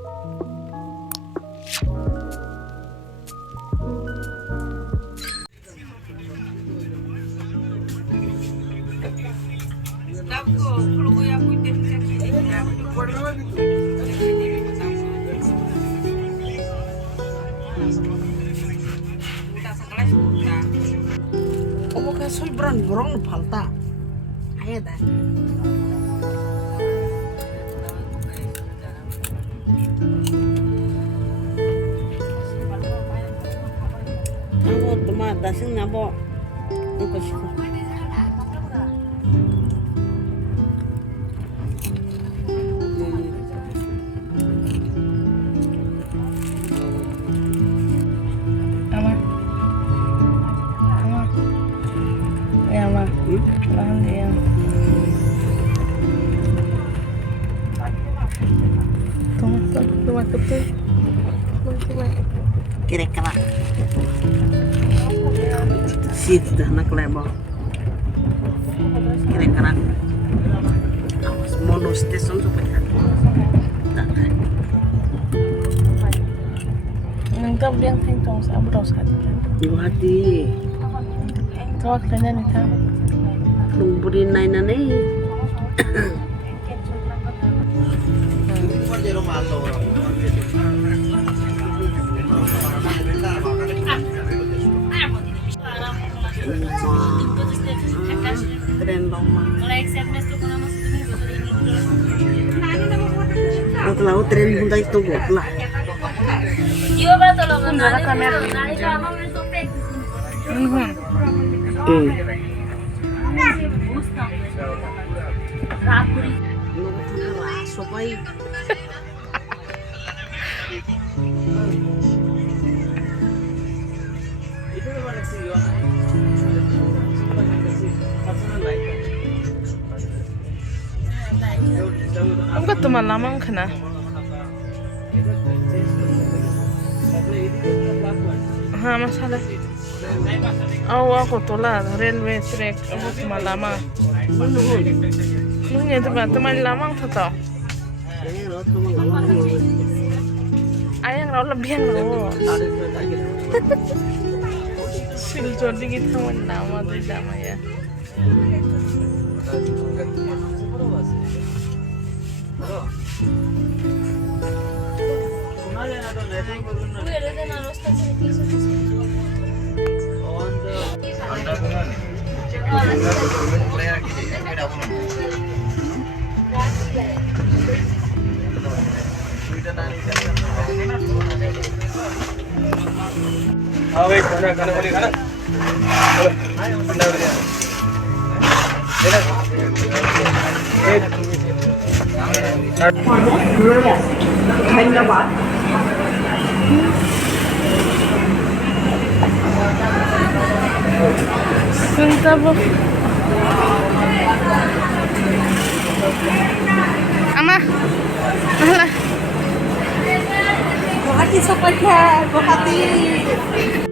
Omo ka soy brand borong palta. Ayo dah. Amo toma dasing nabo. Iko siko. Kira-kira sih dah nak lebo kira-kira awas mono station supaya Nangkap yang tentang sabro sekali. ibu hati Kau kena ni tak? lumpurin naik nane keren lama laut tren punta itu gopla sopai Aku teman lama kena. Masalah. Aku tolak railway track. Aku teman lama. Mungkin itu teman lama tak? Ayang rawat lebih yang rawat. Siljon dikit teman lama tu sama ya. wait, kana boleh kana. धन्यवाद Sunta po. Ama. Mahala. Guwahati sa pagka, guwahati.